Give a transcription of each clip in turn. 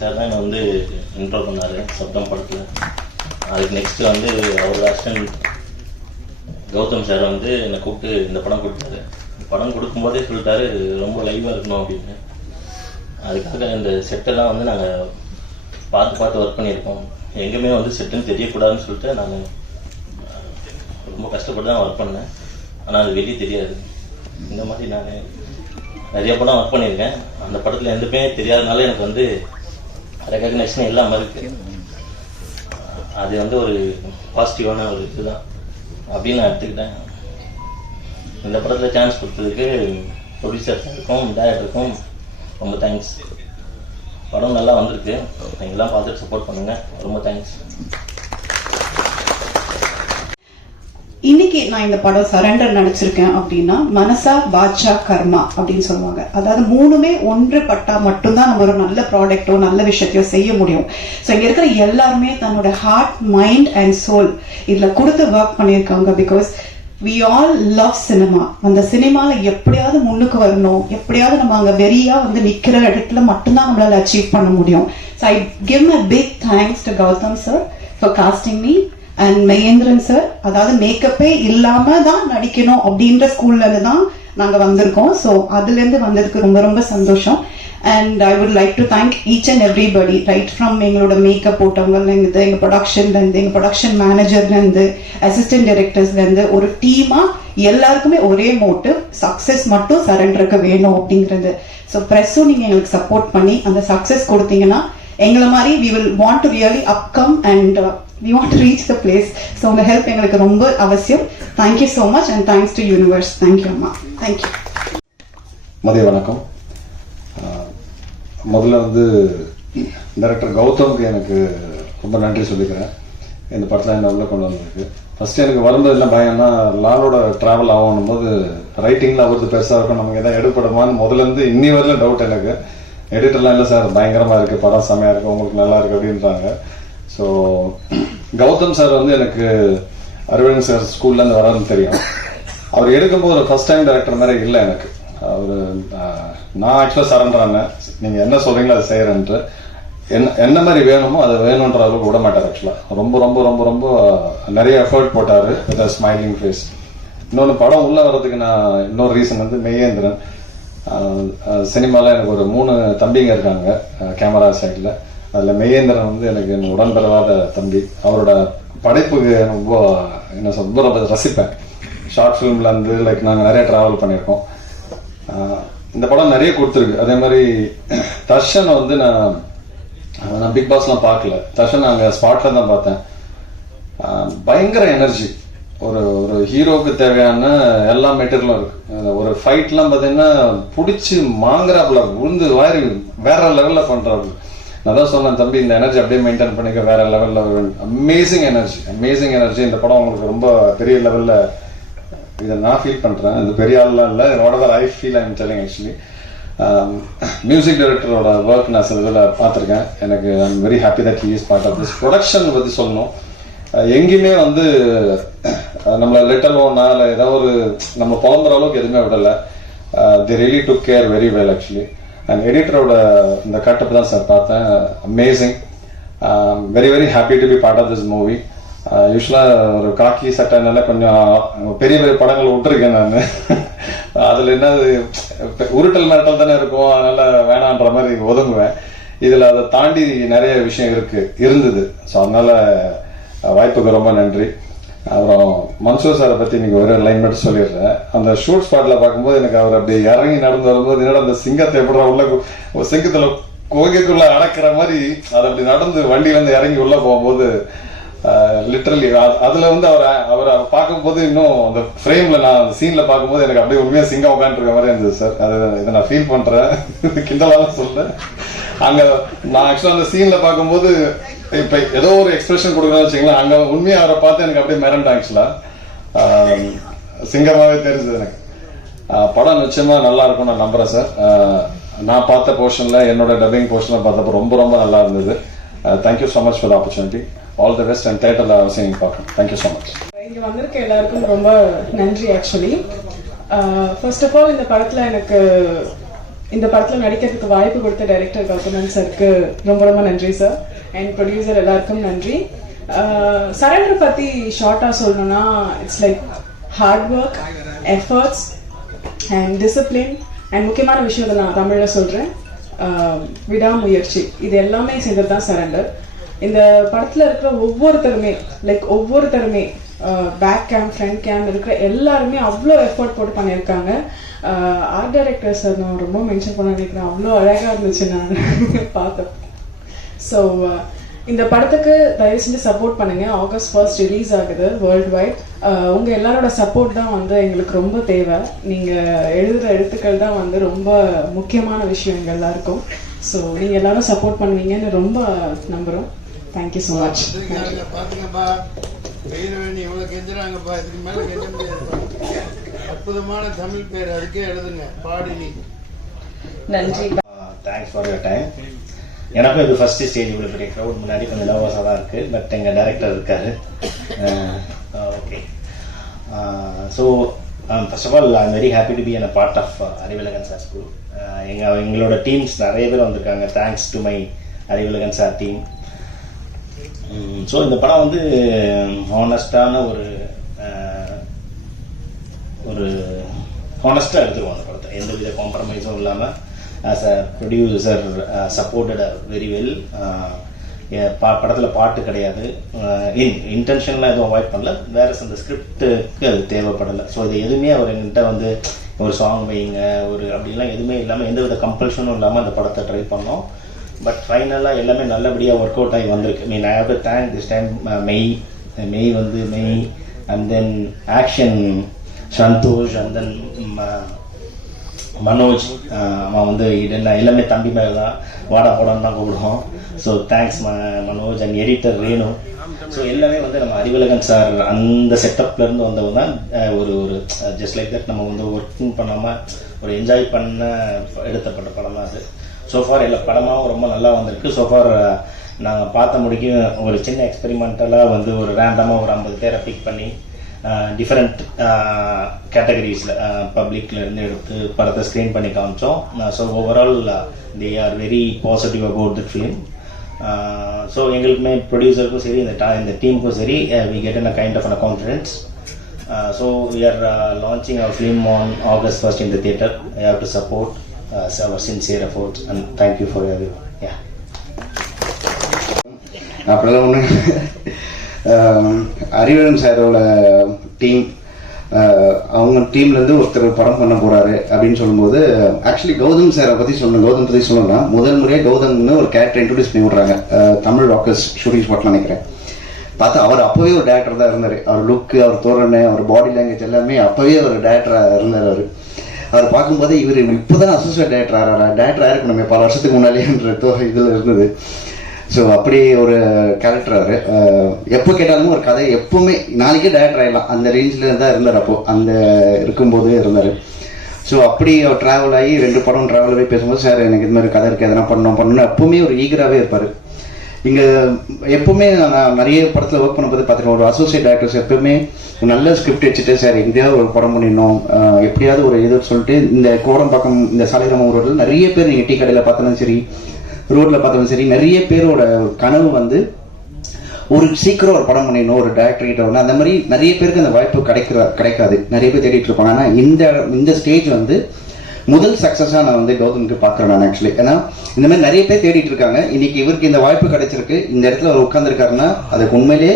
Sir தான் என்னை வந்து இன்ட்ரோ பண்ணார் சப்தம் படத்தில். அதுக்கு நெக்ஸ்ட்டு வந்து அவர் அசிஸ்டன்ட் கௌதம் சார் வந்து என்னை கூப்பிட்டு இந்த படம் கொடுத்தாரு. படம் கொடுக்கும்போதே சொல்லிட்டாரு ரொம்ப லைவாக இருக்கணும் அப்படின்னு. அதுக்காக இந்த செட்டெல்லாம் வந்து நாங்கள் பார்த்து ஒர்க் பண்ணியிருக்கோம். எங்கேயுமே வந்து செட்டுன்னு தெரியக்கூடாதுன்னு சொல்லிட்டு நான் ரொம்ப கஷ்டப்பட்டு தான் ஒர்க் பண்ணேன். ஆனால் அது வெளியே தெரியாது. இந்த மாதிரி நான் நிறைய படம் ஒர்க் பண்ணியிருக்கேன். அந்த படத்தில் எதுவுமே தெரியாதனால எனக்கு வந்து ரெகக்னேஷன் இல்லாமல் இருக்குது. அது வந்து ஒரு பாசிட்டிவான ஒரு இதுதான் அப்படின்னு நான் எடுத்துக்கிட்டேன். இந்த படத்தில் சான்ஸ் கொடுத்ததுக்கு ப்ரொடியூசர்ஸுக்கும் டைரக்டருக்கும் ரொம்ப தேங்க்ஸ். படம் நல்லா வந்திருக்கு. நீங்கள்லாம் பார்த்துட்டு சப்போர்ட் பண்ணுங்கள். ரொம்ப தேங்க்ஸ். இன்னைக்கு நான் இந்த படம் சரண்டர் நடிச்சிருக்கேன் அப்படின்னா மனசா வாச்சா கர்மா அப்படின்னு சொல்லுவாங்க. அதாவது மூணுமே ஒன்று பட்டா மட்டும்தான் நம்ம ஒரு நல்ல ப்ராடக்டோ நல்ல விஷயத்தையோ செய்ய முடியும். ஸோ இங்க இருக்கிற எல்லாருமே தன்னோட ஹார்ட், மைண்ட் அண்ட் சோல் இதுல கொடுத்து ஒர்க் பண்ணியிருக்காங்க. Because we all love cinema. அந்த சினிமால எப்படியாவது முன்னுக்கு வரணும், எப்படியாவது நம்ம அங்க வெறியா வந்து நிக்கிற இடத்துல மட்டும்தான் நம்மளால அச்சீவ் பண்ண முடியும். So I give my big thanks to Gautham sir for casting me and Mahendran sir. அதாவது மேக்கப்பே இல்லாம தான் நடிக்கணும் அப்படின்ற ஸ்கூல்ல இருந்து தான் நாங்க வந்திருக்கோம். ஸோ அதுல இருந்து வந்ததுக்கு ரொம்ப ரொம்ப சந்தோஷம். And I would like to thank each and everybody, right from எங்களோட மேக்கப் போட்டவங்கலேருந்து, எங்க ப்ரொடக்ஷன்லேருந்து, எங்க ப்ரொடக்ஷன் மேனேஜர்லேருந்து, அசிஸ்டன்ட் டைரக்டர்ஸ்லேருந்து, ஒரு டீமா எல்லாருக்குமே ஒரே மோட்டிவ், சக்சஸ் மட்டும் சரண்டருக்கு வேணும் அப்படிங்கிறது. ஸோ ப்ரெஸ்ஸும் நீங்க எங்களுக்கு சப்போர்ட் பண்ணி அந்த சக்சஸ் கொடுத்தீங்கன்னா எங்களை மாதிரி we will want to really upcome and we want to reach the place. So உங்க ஹெல்ப் எங்களுக்கு ரொம்ப அவசியம். Thank you so much and thanks to universe. Thank you அம்மா. Thank you. மதிய வணக்கம். முதல்ல வந்து டைரக்டர் கௌதமுக்கு எனக்கு ரொம்ப நன்றி சொல்லிக்கிறேன். இந்த படத்தில் என்ன உள்ள கொண்டு வந்ததுக்கு. ஃபர்ஸ்ட் எனக்கு வரும்போது என்ன பயம்னா லாலோட ட்ராவல் ஆகணும் போது ரைட்டிங்கில் அவரது பெருசாக இருக்கும், நமக்கு எதாவது எடுப்படுமான்னு முதல்ல இருந்து இன்னி வரல டவுட் எனக்கு. எடிட்டர்லாம் இல்லை சார் பயங்கரமாக இருக்குது, படம் செம்மையாக இருக்குது, உங்களுக்கு நல்லா இருக்குது அப்படின்றாங்க. ஸோ கௌதம் சார் வந்து எனக்கு அரவிந்த் சார் ஸ்கூல்லேருந்து வராதுன்னு தெரியும். அவர் எடுக்கும்போது ஃபர்ஸ்ட் டைம் டைரக்டர் மாதிரி இல்லை எனக்கு. அவர் நான் ஆக்சுவலாக சரண்டரான நீங்கள் என்ன சொல்கிறீங்களோ அதை செய்கிறேன்ட்டு என்ன மாதிரி வேணுமோ அதை வேணுன்ற அளவுக்கு விட மாட்டார். ஆக்சுவலாக ரொம்ப ரொம்ப ரொம்ப ரொம்ப நிறைய எஃபர்ட் போட்டார் வித் அ ஸ்மைலிங் ஃபேஸ். இன்னொன்று படம் உள்ளே வர்றதுக்கு நான் இன்னொரு ரீசன் வந்து மகேந்திரன். சினிமாவில் எனக்கு ஒரு 3 தம்பிங்க இருக்காங்க கேமரா சைடில். அதில் மகேந்திரன் வந்து எனக்கு உடன்பெறாத தம்பி. அவரோட படைப்புக்கு ரொம்ப என்ன சொல்ல ரொம்ப ரசிப்பேன். ஷார்ட் ஃபிலிம்லேருந்து லைக் நாங்கள் நிறைய ட்ராவல் பண்ணியிருக்கோம். இந்த படம் நிறைய கொடுத்துருக்கு. அதே மாதிரி தர்ஷன் வந்து நான் பிக் பாஸ்லாம் பார்க்கல. தர்ஷன் நாங்கள் ஸ்பாட்டில் தான் பார்த்தேன். பயங்கர எனர்ஜி. ஒரு ஹீரோவுக்கு தேவையான எல்லா மெட்டீரியலும் இருக்கு. ஒரு ஃபைட்லாம் பார்த்தீங்கன்னா பிடிச்சி மாங்குறாப்புல விழுந்து வாரி வேற லெவலில் பண்றாப்புல. நான் தான் சொன்னேன் தம்பி இந்த எனர்ஜி அப்படியே மெயின்டைன் பண்ணிக்க வேற லெவலில். Amazing energy. இந்த படம் உங்களுக்கு ரொம்ப பெரிய லெவலில் இதை நான் ஃபீல் பண்றேன். இது பெரிய ஆள்லாம் இல்லை. What I feel I am telling actually. Music டைரக்டரோட ஒர்க் நான் சில இதில் பார்த்துருக்கேன். எனக்கு I am very happy that he is part of this. Production பற்றி சொல்லணும். எங்கேயுமே வந்து நம்மளை லெட்டரோனா இல்லை ஏதாவது ஒரு நம்ம புலம்புற அளவுக்கு எதுவுமே விடலை. They really took care very well actually. And எடிட்டரோட இந்த கட்டப் தான் சார் பார்த்தேன். Amazing. Very very happy to be part of this movie. யூஸ்வலாக ஒரு காக்கி சட்டைனால கொஞ்சம் பெரிய பெரிய படங்கள் விட்டுருக்கேன் நான். அதில் என்ன உருட்டல் மிரட்டல் தானே இருக்கும், அதனால வேணான்ற மாதிரி ஒதுங்குவேன். இதில் அதை தாண்டி நிறைய விஷயம் இருந்தது. ஸோ அதனால வாய்ப்புக்கு ரொம்ப நன்றி. அப்புறம் மன்சூர் சாரை பற்றி இன்னைக்கு ஒரு லைன் மட்டும் சொல்லிடுறேன். அந்த ஷூட் ஸ்பாட்டில் பார்க்கும்போது எனக்கு அவர் அப்படி இறங்கி நடந்து வரும்போது என்னோட அந்த சிங்கத்தை எப்படி உள்ள சிங்கத்தில் கோகைக்குள்ள அடக்கிற மாதிரி அதை அப்படி நடந்து வண்டியிலேருந்து இறங்கி உள்ள போகும்போது லிட்டரலி அதுல வந்து அவரை பார்க்கும்போது இன்னும் அந்த ஃப்ரேம்ல நான் அந்த சீன்ல பார்க்கும்போது எனக்கு அப்படியே உண்மையா சிங்கம் உட்காந்துருக்க மாதிரி இருந்தது சார். இதை நான் ஃபீல் பண்றேன். கிண்டலால சொல்றேன். அங்க நான் ஆக்சுவலா அந்த சீன்ல பார்க்கும்போது இப்ப ஏதோ ஒரு எக்ஸ்பிரஷன் கொடுக்கணும்னு வச்சுங்களேன், அங்க உண்மையா அவரை பார்த்து எனக்கு அப்படியே மிரண்டேன். ஆக்சுவலா சிங்கமாவே தெரிஞ்சது எனக்கு. படம் நிச்சயமா நல்லா இருக்கும் நான் நம்புறேன் சார். நான் பார்த்த போர்ஷன்ல என்னோட டப்பிங் போர்ஷன்ல பார்த்தப்ப ரொம்ப ரொம்ப நல்லா இருந்தது. Thank you so much for the opportunity. All the best and தியேட்டர்ல அவசியம் பார்க்கணும். Thank you so much. இங்க வந்திருக்க எல்லாருக்கும் ரொம்ப நன்றி. ஆக்சுவலி ஃபர்ஸ்ட் ஆஃப் ஆல் இந்த படத்துல எனக்கு இந்த படத்தில் நடிக்கிறதுக்கு வாய்ப்பு கொடுத்த டைரக்டர் கௌதமன் சாருக்கு ரொம்ப ரொம்ப நன்றி சார். அண்ட் ப்ரொடியூசர் எல்லாருக்கும் நன்றி. சரண்டர் பற்றி ஷார்ட்டாக சொல்லணும்னா it's like hard work, efforts and discipline and முக்கியமான விஷயத்தை நான் தமிழில் சொல்கிறேன், விடாமுயற்சி. இது எல்லாமே சேர்ந்தது தான் சரண்டர். இந்த படத்தில் இருக்கிற ஒவ்வொருத்தருமே பேக் கேம் ஃப்ரண்ட் கேம் இருக்கிற எல்லாருமே அவ்வளோ எஃபர்ட் போட்டு பண்ணியிருக்காங்க. ஆர்ட் டைரக்டர் சார் நான் ரொம்ப மென்ஷன் பண்ண நினைக்கிறேன், அவ்வளோ அழகாக இருந்துச்சு நான் பார்த்தேன். ஸோ இந்த படத்துக்கு தயவு செஞ்சு சப்போர்ட் பண்ணுங்க. August 1 ரிலீஸ் ஆகுது வேர்ல்டு வைட். உங்கள் எல்லாரோட சப்போர்ட் தான் வந்து எங்களுக்கு ரொம்ப தேவை. நீங்கள் எழுதுகிற எழுத்துக்கள் தான் வந்து ரொம்ப முக்கியமான விஷயம் எங்கள் எல்லாருக்கும். ஸோ நீங்கள் எல்லாரும் சப்போர்ட் பண்ணுவீங்கன்னு ரொம்ப நம்புகிறோம். Thank you so much. பாத்துங்கப்பா, வேணி இவ்வளவு கெஞ்சுறாங்கப்பா, இதுக்கு மேல கெஞ்ச முடியாதுப்பா. அற்புதமான தமிழ் பேர் அதுக்கே எழுதுங்க, பாடினி. நன்றி. Thanks for your time. எனக்கும் இது ஃபர்ஸ்ட் ஸ்டேஜ், இவ்வளோ பெரிய க்ரௌட் முன்னாடி கொஞ்சம் நர்வஸாக தான் இருக்குது. பட் எங்கள் டைரக்டர் இருக்காரு. Okay, so first of all I am very happy to be an a part of Arivazhagan sir school. எங்களோட டீம்ஸ் நிறைய பேர் வந்திருக்காங்க. Thanks to my Arivazhagan sir team. So இந்த படம் வந்து ஹானஸ்டான ஒரு ஹானஸ்டாக எடுத்துருவோம். அந்த படத்தை எந்த வித காம்ப்ரமைஸும் இல்லாமல் as a producer supported very well. படத்தில் பாட்டு கிடையாது, இன்டென்ஷன்லாம் எதுவும் அவாய்ட் பண்ணல, வேற அந்த ஸ்கிரிப்டுக்கு அது தேவைப்படலை. ஸோ இது எதுவுமே அவர் என்கிட்ட வந்து ஒரு சாங் வைங்க அப்படின்லாம் எதுவுமே இல்லாமல் எந்த வித கம்பல்ஷனும் இல்லாமல் அந்த படத்தை ட்ரை பண்ணோம். பட் ஃபைனலாக எல்லாமே நல்லபடியாக ஒர்க் அவுட் ஆகி வந்திருக்கு. I have to thank this time மெய் and then action Santhosh and then Manoj. அவன் வந்து எல்லாமே தம்பி மேலே தான் வாடா போடான்னு தான் கூப்பிடுவோம். So thanks Manoj and editor Renu. So எல்லாமே வந்து நம்ம அறிவழகன் சார் அந்த செட்டப்லேருந்து வந்தவங்க தான். ஒரு ஜஸ்ட் லைக் தட் நம்ம வந்து ஒர்க்கிங் பண்ணாமல் ஒரு என்ஜாய் பண்ண எடுத்தப்பட்ட படம் தான் அது. சோஃபார் எல்லா படமாகவும் ரொம்ப நல்லா வந்திருக்கு. சோஃபார் நாங்கள் பார்த்த முடிக்கும் ஒரு சின்ன எக்ஸ்பெரிமெண்டலாக வந்து ஒரு ரேண்டமாக ஒரு 50 பேரை பிக் பண்ணி டிஃப்ரெண்ட் கேட்டகரிஸில் பப்ளிக்லேருந்து எடுத்து படத்தை ஸ்க்ரீன் பண்ணி காமிச்சோம். So overall they are very positive about the film. So எங்களுக்குமே ப்ரொடியூசருக்கும் சரி இந்த டீமுக்கும் சரி we get in a kind of a confidence. So we are launching our film on August 1 in the theatre. I have to support our sincere efforts and thank you for your yeah. அப்படிலாம் ஒன்று அறிவழகன் சாரோட team, அவங்க டீம்லேருந்து ஒருத்தர் படம் பண்ண போகிறாரு அப்படின்னு சொல்லும்போது ஆக்சுவலி கௌதம் சாரை பற்றி சொல்லணும்னா முதல் முறையாக கௌதம்னு ஒரு கேரக்டர் இன்ட்ரடியூஸ் பண்ணி விட்றாங்க தமிழ் ராக்கர்ஸ் ஷூட்டிங் ஸ்பாட்லாம் நினைக்கிறேன். பார்த்தா அவர் அப்போவே ஒரு டேரக்டர் தான் இருந்தார். அவர் லுக்கு, அவர் தோரணை, அவர் பாடி லாங்குவேஜ் எல்லாமே அப்போவே ஒரு டேரக்டராக இருந்தார். அவர் பார்க்கும்போது இவர் இப்போதான் அசோசியேட் டேரக்டர் ஆயிருக்கணுமே பல வருஷத்துக்கு முன்னாலேன்ற இதில் இருந்தது. ஸோ அப்படி ஒரு கேரக்டர் அவர். எப்போ கேட்டாலும் ஒரு கதை எப்போவுமே நாளைக்கே டேரக்டர் ஆகிடலாம் அந்த ரேஞ்சில் தான் இருந்தார். அப்போது அந்த இருக்கும்போது இருந்தார். ஸோ அப்படி அவர் ட்ராவல் ஆகி 2 படம் ட்ராவல் போய் பேசும்போது சார் எனக்கு இது மாதிரி கதை இருக்குது, எதனா பண்ணணும் எப்போவுமே ஒரு ஈகராகவே இருப்பார். இங்கே எப்போவுமே நான் நிறைய படத்தில் ஒர்க் பண்ணும்போது பார்த்துருக்கேன், ஒரு அசோசியேட் டேரக்டர்ஸ் எப்பவுமே நல்ல ஸ்கிரிப்ட் வச்சுட்டு சார் எங்கேயாவது ஒரு படம் பண்ணிடணும் எப்படியாவது ஒரு இது சொல்லிட்டு இந்த கோடம்பாக்கம் இந்த சாலைகிராமம் ரோட்டில் நிறைய பேர் நீங்கள் டீ கடையில் பார்த்தாலும் சரி ரோட்டில் பார்த்தாலும் சரி நிறைய பேரோட கனவு வந்து ஒரு சீக்கிரம் ஒரு படம் பண்ணிடணும் ஒரு டேரக்டர் கிட்ட ஒன்று. அந்த மாதிரி நிறைய பேருக்கு அந்த வாய்ப்பு கிடைக்காது, நிறைய பேர் தேடிட்டு இருப்பாங்க. ஆனால் இந்த ஸ்டேஜ் வந்து முதல் சக்ஸஸாக நான் வந்து கௌதமுக்கு பார்க்குறேன் நான் ஆக்சுவலி. ஏன்னா இந்த மாதிரி நிறைய பேர் தேடிட்டு இருக்காங்க. இன்னைக்கு இவருக்கு இந்த வாய்ப்பு கிடைச்சிருக்கு, இந்த இடத்துல அவர் உட்காந்துருக்காருன்னா அதுக்கு உண்மையிலே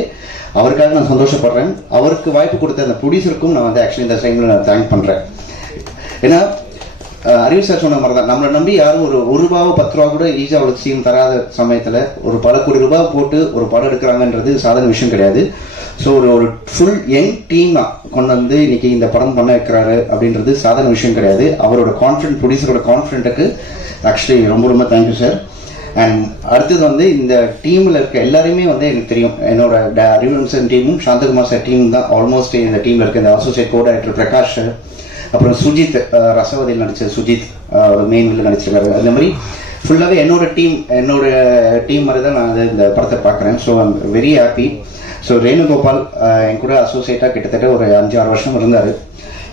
அவருக்காக நான் சந்தோஷப்படுறேன். அவருக்கு வாய்ப்பு கொடுத்த அந்த ப்ரொடியூசருக்கும் நான் வந்து ஆக்சுவலி இந்த டைமில் நான் தேங்க் பண்ணுறேன். ஏன்னா அறிவு சார் சொன்ன மாதிரி தான் நம்மளை நம்பி யாரும் ஒரு ரூபாவோ 10 ரூபா கூட ஈஸியாக அவ்வளோ சீன் தராத சமயத்தில் ஒரு பல கோடி ரூபாய் போட்டு ஒரு படம் எடுக்கிறாங்கன்றது சாதாரண விஷயம் கிடையாது. ஸோ ஒரு ஃபுல் யங் டீமாக கொண்டு வந்து இன்னைக்கு இந்த படம் பண்ண வைக்கிறாரு அப்படின்றது சாதாரண விஷயம் கிடையாது. அவரோட கான்ஃபிடென்ட், ப்ரொடியூசரோட கான்ஃபிடென்ட்டுக்கு ஆக்சுவலி ரொம்ப ரொம்ப தேங்க்யூ சார். அண்ட் அடுத்தது வந்து இந்த டீமில் இருக்க எல்லாருமே வந்து எனக்கு தெரியும். என்னோட அறிவழகன் சார் டீமும் சாந்தகுமார் சார் டீம் தான் ஆல்மோஸ்ட் இந்த டீமில் இருக்க. இந்த அசோசியேட் கோ டைரக்டர் பிரகாஷ், அப்புறம் சுஜித், ரசவதியில் நடிச்ச சுஜித் ஒரு மெயின் வில்ல நடிச்சிருக்காரு. அந்த மாதிரி ஃபுல்லாகவே என்னோட டீம் மாதிரி தான் நான் இந்த படத்தை பார்க்குறேன். So I'm very happy. So Renugopal என் கூட அசோசியேட்டாக கிட்டத்தட்ட ஒரு 5-6 வருஷம் இருந்தார்.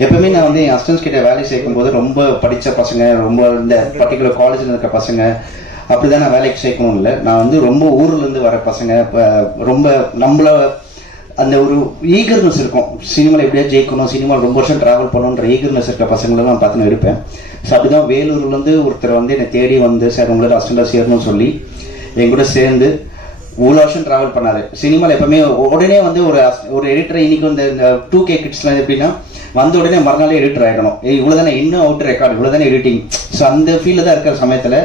எப்பவுமே நான் வந்து என் அசிஸ்டன்ஸ் கிட்ட வேலை சேர்க்கும் போது ரொம்ப படித்த பசங்க, ரொம்ப இந்த பர்டிகுலர் காலேஜில் இருக்க பசங்க அப்படிதான் நான் வேலைக்கு சேர்க்கணும் இல்லை. நான் வந்து ரொம்ப ஊர்லேருந்து வர பசங்க, இப்போ ரொம்ப நம்மள அந்த ஒரு ஈகர்னஸ் இருக்கும், சினிமாவில் எப்படியா ஜெயிக்கணும், சினிமாவில் ரொம்ப வருஷம் ட்ராவல் பண்ணணுன்ற ஈகர்னஸ் இருக்க பசங்களை நான் பார்த்துன்னு இருப்பேன். ஸோ அப்படிதான் வேலூர்லேருந்து ஒருத்தர் வந்து என்னை தேடி வந்து சார் உங்களோட அசிஸ்டண்டாக சேரணும்னு சொல்லி என் கூட சேர்ந்து இவ்வளோ வருஷம் ட்ராவல் பண்ணாரு. சினிமாவில் எப்பவுமே உடனே வந்து ஒரு எடிட்டர் இன்னைக்கு வந்து இந்த 2K கிட்ஸ்லாம் எப்படின்னா வந்த உடனே மறுநாளே எடிட்டர் ஆகிடணும், இவ்வளோ தானே இன்னும் அவுட் ரெக்கார்டு, இவ்வளோ தானே எடிட்டிங். ஸோ அந்த ஃபீல்டில் தான் இருக்கிற சமயத்தில்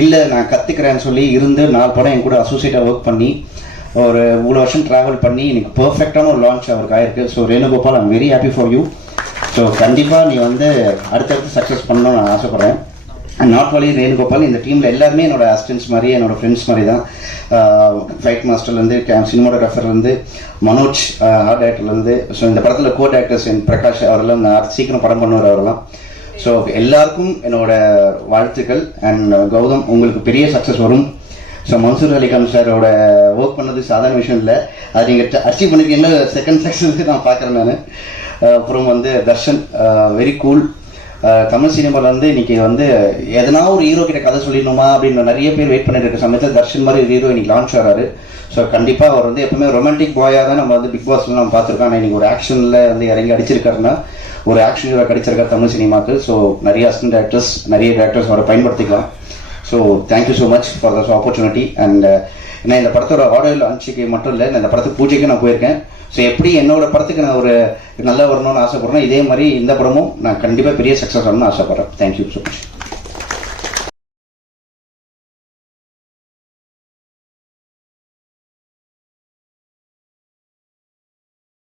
இல்லை நான் கற்றுக்கிறேன்னு சொல்லி இருந்து 4 படம் என் கூட அசோசியேட்டாக ஒர்க் பண்ணி ஒரு இவ்வளோ வருஷம் ட்ராவல் பண்ணி இன்னைக்கு பர்ஃபெக்டான ஒரு லான்ச் அவருக்கு ஆயிருக்கு. So Renugopal, I'm very happy for you. So கண்டிப்பாக நீ வந்து அடுத்தடுத்து சக்ஸஸ் பண்ணணும்னு நான் ஆசைப்பட்றேன். நாட் ஒன்லி ரேணுகோபால், இந்த டீமில் எல்லாருமே என்னோட அசிஸ்டன்ஸ் மாதிரி, என்னோட ஃப்ரெண்ட்ஸ் மாதிரி தான். ஃபைட் மாஸ்டர்லேருந்து சினிமாட்டோகிராஃபர்லேருந்து மனோஜ், ஆர்ட் டைரக்டர்லேருந்து, ஸோ இந்த படத்தில் கோ டைரக்டர்ஸ் என் பிரகாஷ் அவரெல்லாம் சீக்கிரம் படம் பண்ணுவார் அவரெல்லாம். ஸோ எல்லாருக்கும் என்னோட வாழ்த்துக்கள். அண்ட் கௌதம், உங்களுக்கு பெரிய சக்ஸஸ் வரும். ஸோ மன்சூர் அலிகான் சாரோட ஒர்க் பண்ணது சாதாரண விஷயம் இல்லை, அது நீங்கள் அச்சீவ் பண்ணிருக்கீங்கன்னா செகண்ட் சக்ஸஸ் நான் பார்க்குறேன் நான். அப்புறம் வந்து தர்ஷன், வெரி கூல். தமிழ் சினிமாவில் வந்து இன்னைக்கு வந்து எதனா ஒரு ஹீரோ கிட்ட கதை சொல்லிடணுமா அப்படின்னு நிறைய பேர் வெயிட் பண்ணிட்டு இருக்க சமயத்தில் தர்ஷன் மாதிரி ஒரு ஹீரோ இன்னைக்கு லான்ச் ஆகிறாரு. ஸோ கண்டிப்பாக அவர் வந்து எப்பவுமே ரொமான்டிக் பாயாக தான் நம்ம வந்து பிக் பாஸ்ல நம்ம பார்த்துருக்கோம். ஆனால் இன்னைக்கு ஒரு ஆக்ஷனில் வந்து இறங்கி அடிச்சிருக்காருன்னா ஒரு ஆக்ஷன் ஹீரோ கிடைச்சிருக்காரு தமிழ் சினிமாவுக்கு. ஸோ நிறைய அசிஸ்டன்ட் டேரக்டர்ஸ், நிறைய டேரக்டர்ஸ் அவரை பயன்படுத்திக்கலாம். So thank you so much for this opportunity. And நான் இந்த படத்தோட ஆடியோ லான்ச்சுக்கு மட்டும் இல்லை, நான் இந்த படத்துக்கு பூஜைக்கு நான் போயிருக்கேன். ஸோ எப்படி என்னோட படத்துக்கு நான் ஒரு நல்லா வரணும்னு ஆசைப்படுறேன், இதே மாதிரி இந்த படமும் நான் கண்டிப்பாக பெரிய சக்ஸஸ் ஆகணும்னு ஆசைப்படுறேன். Thank you so much.